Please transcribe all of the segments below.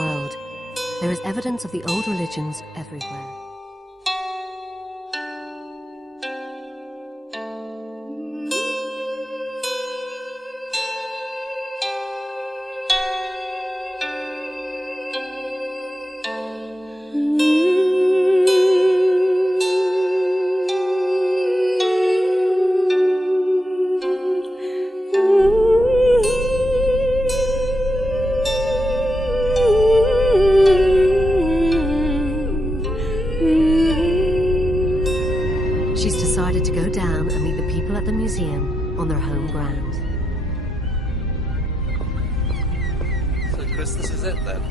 world, there is evidence of the old religions everywhere. She's decided to go down and meet the people at the museum on their home ground. So Chris, this is it then?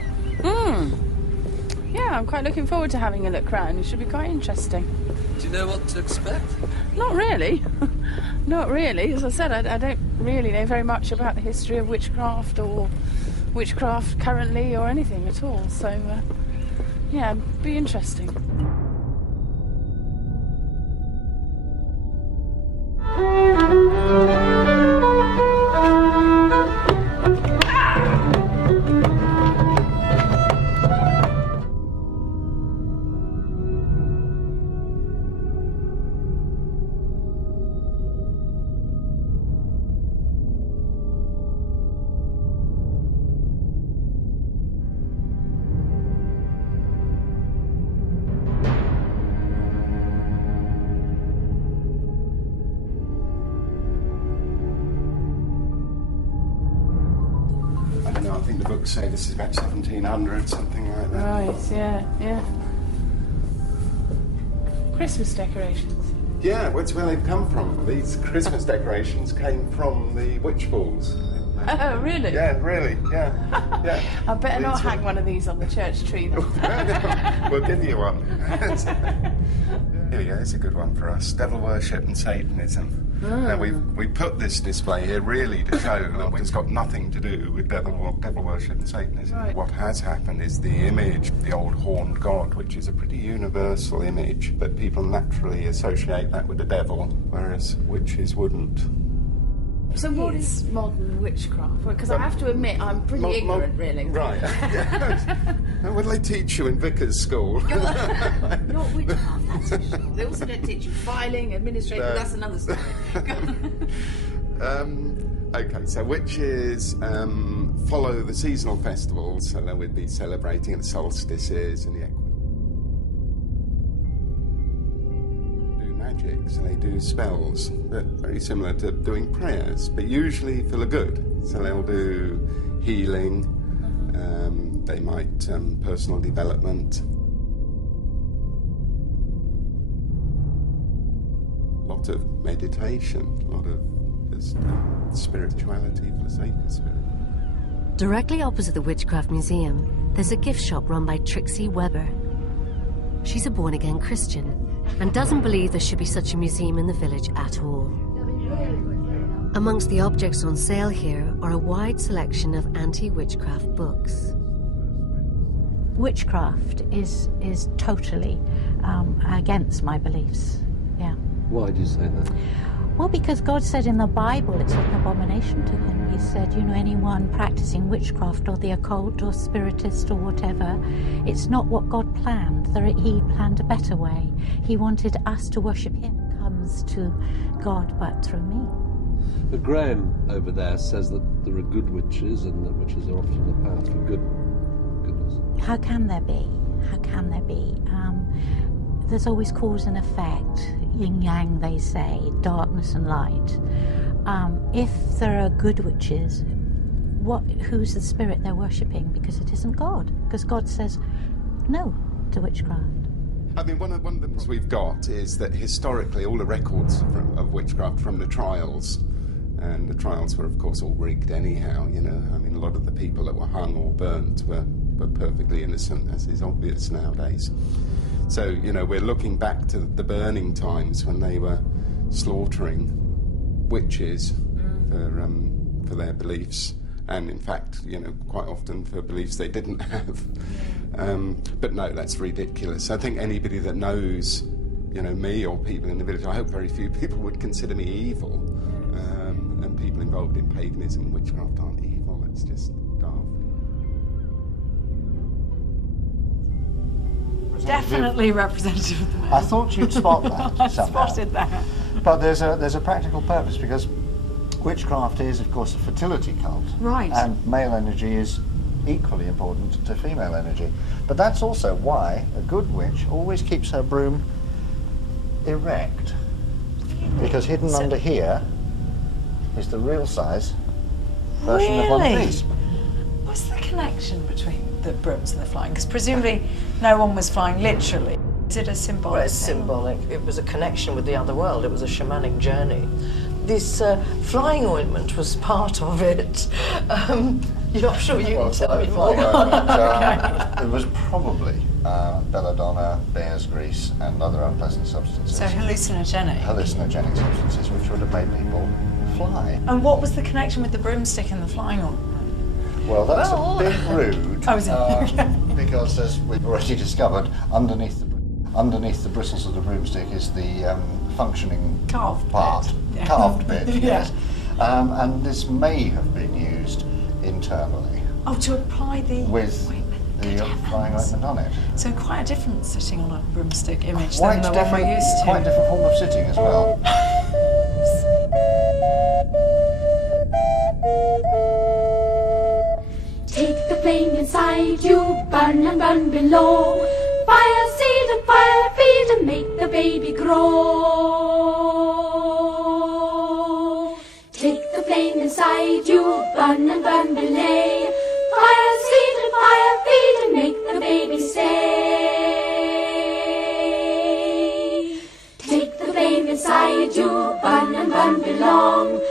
Yeah, I'm quite looking forward to having a look round. It should be quite interesting. Do you know what to expect? Not really. Not really. As I said, I don't really know very much about the history of witchcraft or witchcraft currently or anything at all. So, yeah, be interesting. I think the books say this is about 1700, something like that. Right, yeah. Christmas decorations. Yeah, that's where they've come from. These Christmas decorations came from the witch balls. Oh, really? Yeah, really, yeah. I better not hang one of these on the church tree then. No, we'll give you one. Here we go, it's a good one for us. Devil worship and Satanism. Now we put this display here really to show that it's got nothing to do with devil worship and Satanism. Right. What has happened is the image, the old horned god, which is a pretty universal image, but people naturally associate that with the devil, whereas witches wouldn't. So what is modern witchcraft? Because I have to admit, I'm pretty ignorant, really. Right. What do they teach you in Vicar's school? Not witchcraft, that's for sure. They also don't teach you filing, administrating, No. that's another story. Okay, so witches follow the seasonal festivals, so they would be celebrating the solstices and the equinox. Do magic, so they do spells, but very similar to doing prayers, but usually for the good. So they'll do healing, they might personal development. A lot of meditation, a lot of just, spirituality for the sake of spirit. Directly opposite the Witchcraft Museum, there's a gift shop run by Trixie Weber. She's a born-again Christian and doesn't believe there should be such a museum in the village at all. Amongst the objects on sale here are a wide selection of anti-witchcraft books. Witchcraft is totally against my beliefs, yeah. Why do you say that? Well, because God said in the Bible it's an abomination to him. He said, anyone practicing witchcraft or the occult or spiritist or whatever, it's not what God planned. He planned a better way. He wanted us to worship him. Comes to God but through me. But Graham over there says that there are good witches and that witches are often the path for goodness. How can there be? How can there be? There's always cause and effect. Yin yang, they say, darkness and light. If there are good witches, who's the spirit they're worshipping? Because it isn't God. Because God says no to witchcraft. I mean, one of the problems we've got is that historically all the records of witchcraft from the trials, and the trials were, of course, all rigged anyhow, I mean, a lot of the people that were hung or burnt were perfectly innocent, as is obvious nowadays. So, we're looking back to the burning times when they were slaughtering witches for their beliefs, and in fact, quite often for beliefs they didn't have. But no, that's ridiculous. I think anybody that knows, me or people in the village, I hope very few people would consider me evil. And people involved in paganism and witchcraft aren't evil. It's just daft. Definitely representative of the male. I thought you'd spot that I somehow. spotted that. But there's a practical purpose, because witchcraft is, of course, a fertility cult. Right. And male energy is equally important to female energy. But that's also why a good witch always keeps her broom erect. Because hidden under here is the real size version of one of Really? these. What's the connection between the brooms and the flying? Because presumably no one was flying literally. Is it a symbolic Well, it's thing? symbolic. It was a connection with the other world. It was a shamanic journey. This flying ointment was part of it. I'm sure you can tell me more. It was probably belladonna, bear's grease, and other unpleasant substances. So hallucinogenic. Hallucinogenic substances which would have made people fly. And what was the connection with the broomstick and the flying ornament? Well, that's Well- a bit rude. Oh, is it? Because, as we've already discovered, underneath the bristles of the broomstick is the functioning Carved part, bit. Yeah. carved bit. Yeah. Yes, and this may have been used internally Oh, to apply the with ointment. the Good flying heavens. ointment on it. So quite a different sitting on a broomstick image Quite than the one we're different, used to. quite different form of sitting as well. Take the flame inside you, burn and burn below. Fire seed and fire feed and make the baby grow. Take the flame inside you, burn and burn below. Fire seed and fire feed and make the baby stay. Take the flame inside you, burn and burn below.